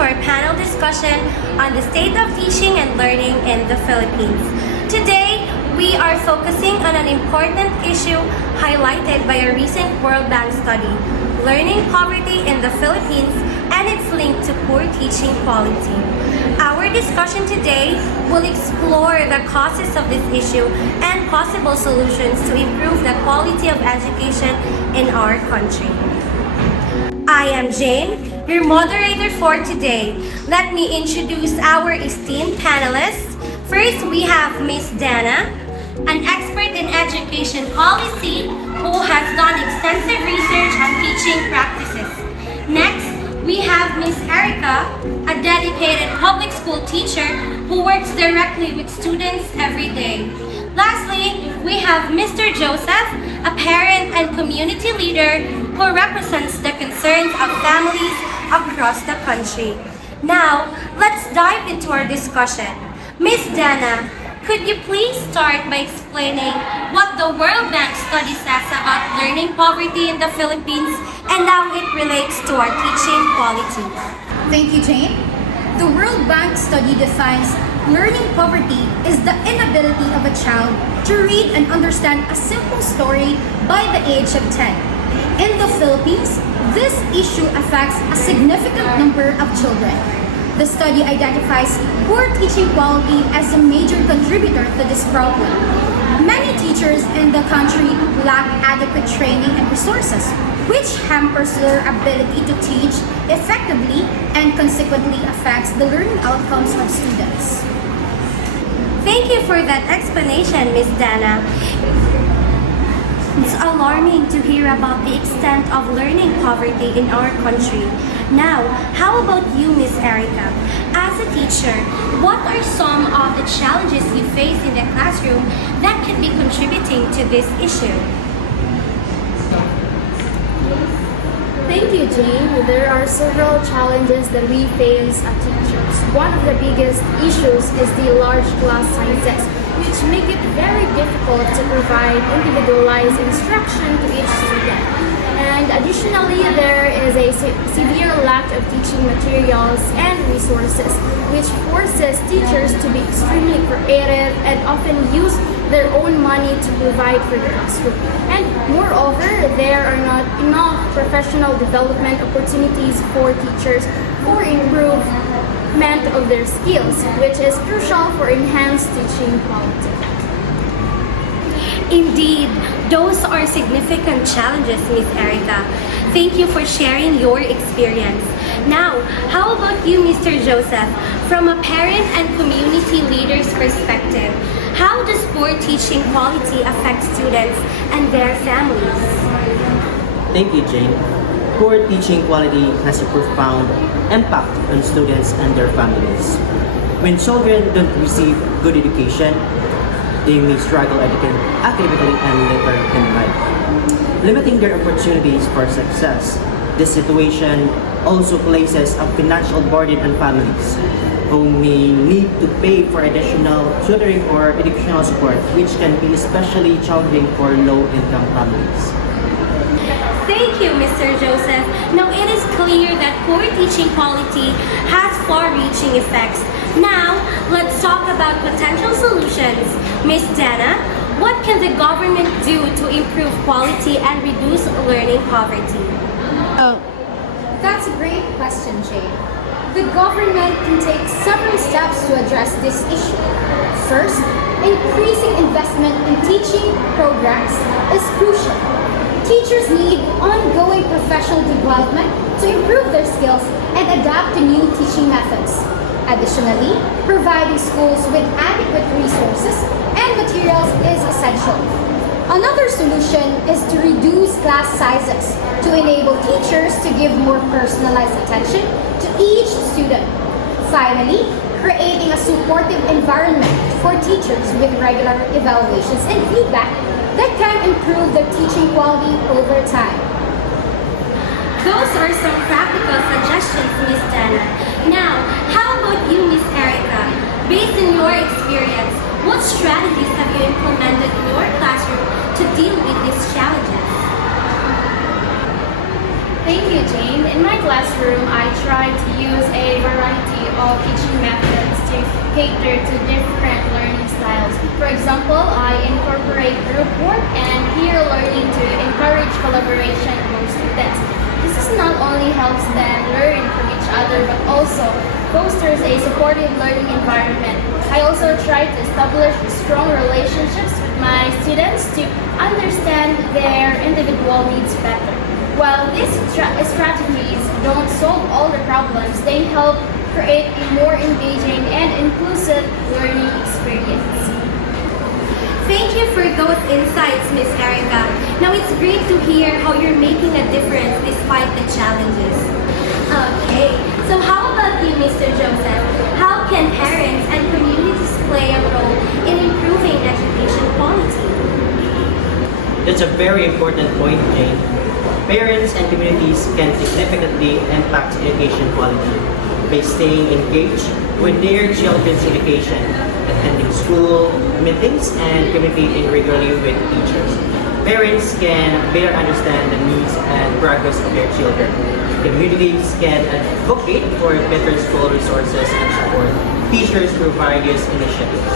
to our panel discussion on the state of teaching and learning in the Philippines. Today, we are focusing on an important issue highlighted by a recent World Bank study, learning poverty in the Philippines and its link to poor teaching quality. Our discussion today will explore the causes of this issue and possible solutions to improve the quality of education in our country. I am Jane, your moderator for today. Let me introduce our esteemed panelists. First, we have Ms. Dana, an expert in education policy who has done extensive research on teaching practices. Next, we have Ms. Erica, a dedicated public school teacher who works directly with students every day. Lastly, we have Mr. Joseph, a parent and community leader who represents the concerns of families across the country. Now, let's dive into our discussion. Ms. Dana, could you please start by explaining what the World Bank study says about learning poverty in the Philippines and how it relates to our teaching quality? Thank you, Jane. The World Bank study defines learning poverty is the inability of a child to read and understand a simple story by the age of 10. In the Philippines, this issue affects a significant number of children. The study identifies poor teaching quality as a major contributor to this problem. Many teachers in the country lack adequate training and resources, which hampers their ability to teach effectively and consequently affects the learning outcomes of students. Thank you for that explanation, Ms. Dana. It's alarming to hear about the extent of learning poverty in our country. Now, how about you, Ms. Erica? As a teacher, what are some of the challenges you face in the classroom that could be contributing to this issue? Thank you, Jane. There are several challenges that we face as teachers. One of the biggest issues is the large class sizes, which make it very difficult to provide individualized instruction to each student. And additionally, there is a severe lack of teaching materials and resources, which forces teachers to be extremely creative and often use their own money to provide for the classroom. And moreover, there are not enough professional development opportunities for teachers for improvement of their skills, which is crucial for enhanced teaching quality. Indeed, those are significant challenges, Ms. Erica. Thank you for sharing your experience. Now, how about you, Mr. Joseph? From a parent and community leader's perspective, how does poor teaching quality affect students and their families? Thank you, Jane. Poor teaching quality has a profound impact on students and their families. When children don't receive good education, they may struggle academically and later in life, limiting their opportunities for success. This situation also places a financial burden on families who may need to pay for additional tutoring or educational support, which can be especially challenging for low-income families. Thank you, Mr. Joseph. Now, it is clear that poor teaching quality has far-reaching effects. Now, let's talk about potential solutions. Ms. Dana, what can the government do to improve quality and reduce learning poverty? That's a great question, Jane. The government can take several steps to address this issue. First, increasing investment in teaching programs is crucial. Teachers need ongoing professional development to improve their skills and adapt to new teaching methods. Additionally, providing schools with adequate resources and materials is essential. Another solution is to reduce class sizes to enable teachers to give more personalized attention to each student. Finally, creating a supportive environment for teachers with regular evaluations and feedback that can improve their teaching quality over time. Those are some practical suggestions, Ms. Dana. Now, how about you, Ms. Erica? Based on your experience, what strategies have you implemented in your classroom to deal with these challenges? Thank you, Jane. In my classroom, I try to use a variety of teaching methods to cater to different learning styles. For example, I incorporate group work and peer learning to encourage collaboration among students. This is not only helps them learn from each other but also fosters a supportive learning environment. I also try to establish strong relationships with my students to understand their individual needs better. While these strategies don't solve all the problems, they help create a more engaging and inclusive learning experience. Thank you for those insights, Miss Erica. Now it's great to hear how you're making a difference despite the challenges. Okay, so how about you, Mr. Joseph? How can parents and communities play a role in improving education quality? That's a very important point, Jane. Parents and communities can significantly impact education quality by staying engaged with their children's education, attending school meetings, and communicating regularly with teachers. Parents can better understand the needs and progress of their children. Communities can advocate for better school resources and support teachers through various initiatives,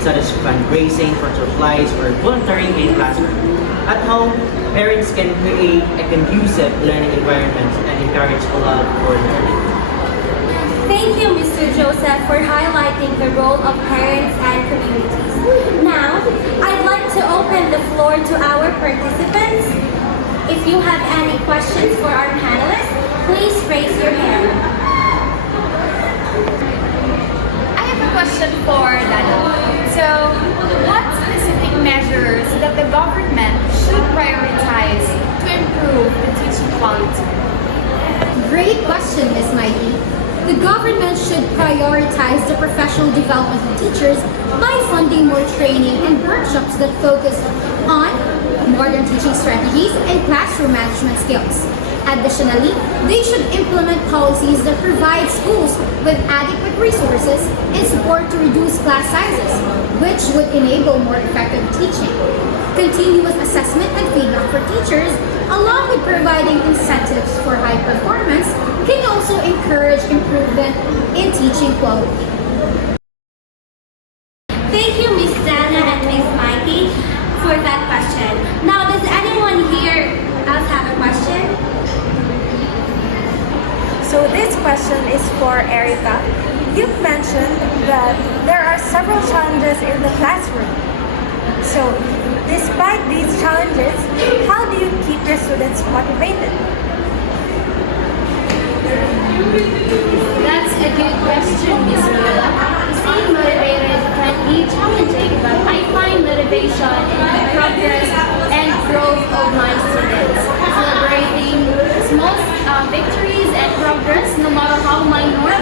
such as fundraising for supplies or volunteering in classroom. At home, parents can create a conducive learning environment and encourage a love for learning. Thank you, Mr. Joseph, for highlighting the role of parents and communities. Now, I'd like to open the floor to our participants. If you have any questions for our panelists, please raise your hand. I have a question for Dana. So, what specific measures that the government should prioritize to improve the teaching quality? Great question, Ms. Mikey. The government should prioritize the professional development of teachers by funding more training and workshops that focus on modern teaching strategies and classroom management skills. Additionally, they should implement policies that provide schools with adequate resources and support to reduce class sizes, which would enable more effective teaching. Continuous assessment and feedback for teachers, along with providing incentives for high performance, can also encourage improvement in teaching quality. Thank you, Miss Dana and Miss Mikey, for that question. Now, does anyone here else have a question? So this question is for Erica. You've mentioned that there are several challenges in the classroom. So, despite these challenges, how do you keep your students motivated? That's a good question, Ms. Mila. Staying motivated can be challenging, but I find motivation in the progress and growth of my students. Celebrating small victories and progress, no matter how minor,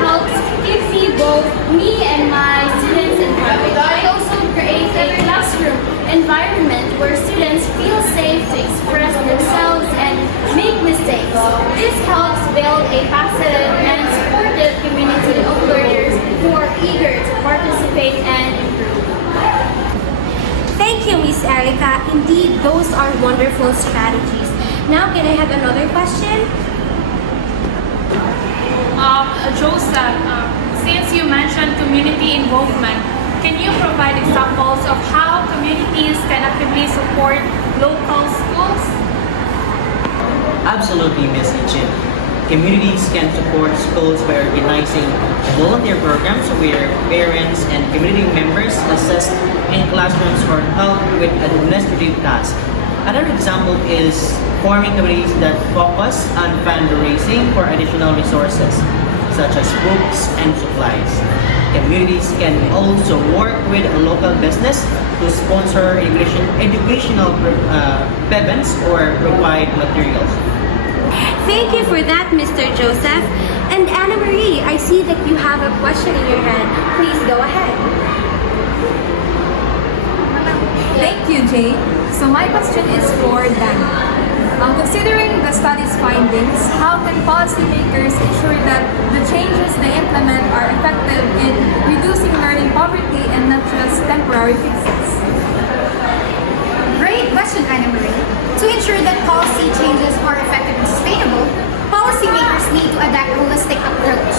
helps keep both me and my students encouraged. I also create a classroom environment where students feel safe to express themselves and make mistakes. This helps build a positive and supportive community of learners who are eager to participate and improve. Thank you, Miss Erica. Indeed, those are wonderful strategies. Now, can I have another question? Joseph, since you mentioned community involvement, can you provide examples of how communities can actively support local schools? Absolutely, Ms. Ichin. Communities can support schools by organizing volunteer programs where parents and community members assist in classrooms or help with administrative tasks. Another example is forming committees that focus on fundraising for additional resources, such as books and supplies. Communities can also work with a local business to sponsor educational events or provide materials. Thank you for that, Mr. Joseph. And Anna Marie, I see that you have a question in your hand. Please go ahead. Thank you, Jay. So my question is for Dan. Considering the study's findings, how can policymakers ensure that the changes they implement are effective in reducing learning poverty and not just temporary fixes? Great question, Anna Marie. To ensure that policy changes are effective and sustainable, Policymakers need to adapt a holistic approach.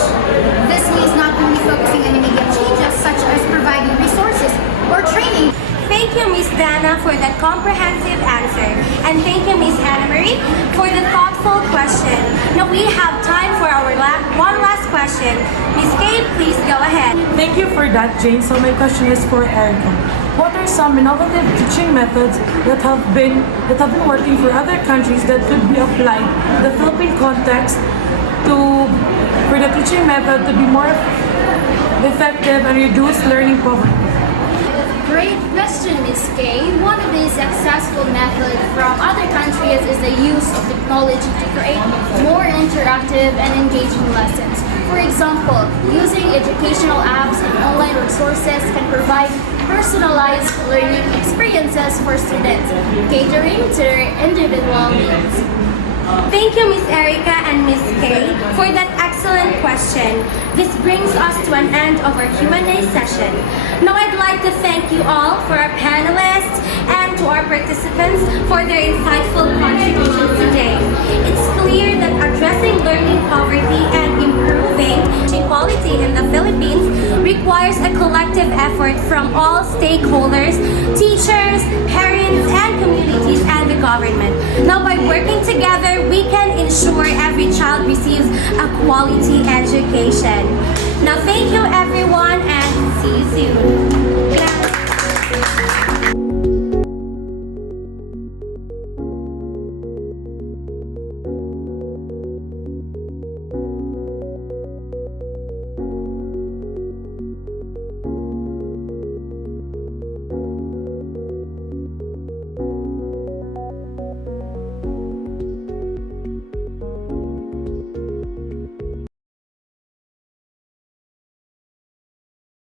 This means not only focusing on immediate changes such as providing resources or training. Thank you, Ms. Dana, for that comprehensive answer. And thank you, Ms. Anna Marie, for the thoughtful question. Now we have time for our one last question. Ms. Kay, please go ahead. Thank you for that, Jane. So my question is for Erica. What are some innovative teaching methods that have been working for other countries that could be applied to the Philippine context for the teaching method to be more effective and reduce learning poverty? Great question, Ms. Kay. One of the successful methods from other countries is the use of technology to create more interactive and engaging lessons. For example, using educational apps and online resources can provide personalized learning experiences for students, catering to their individual needs. Thank you, Ms. Erica and Ms. Kay, for that excellent question. This brings us to an end of our Q&A session. Now I'd like to thank you all for our panelists and to our participants for their insightful contributions today. It's clear that addressing learning poverty and improving equality in the Philippines requires a collective effort from all stakeholders, teachers, parents, and communities and the government. Now by working together, we can ensure every child receives a quality education. Now thank you everyone and see you soon.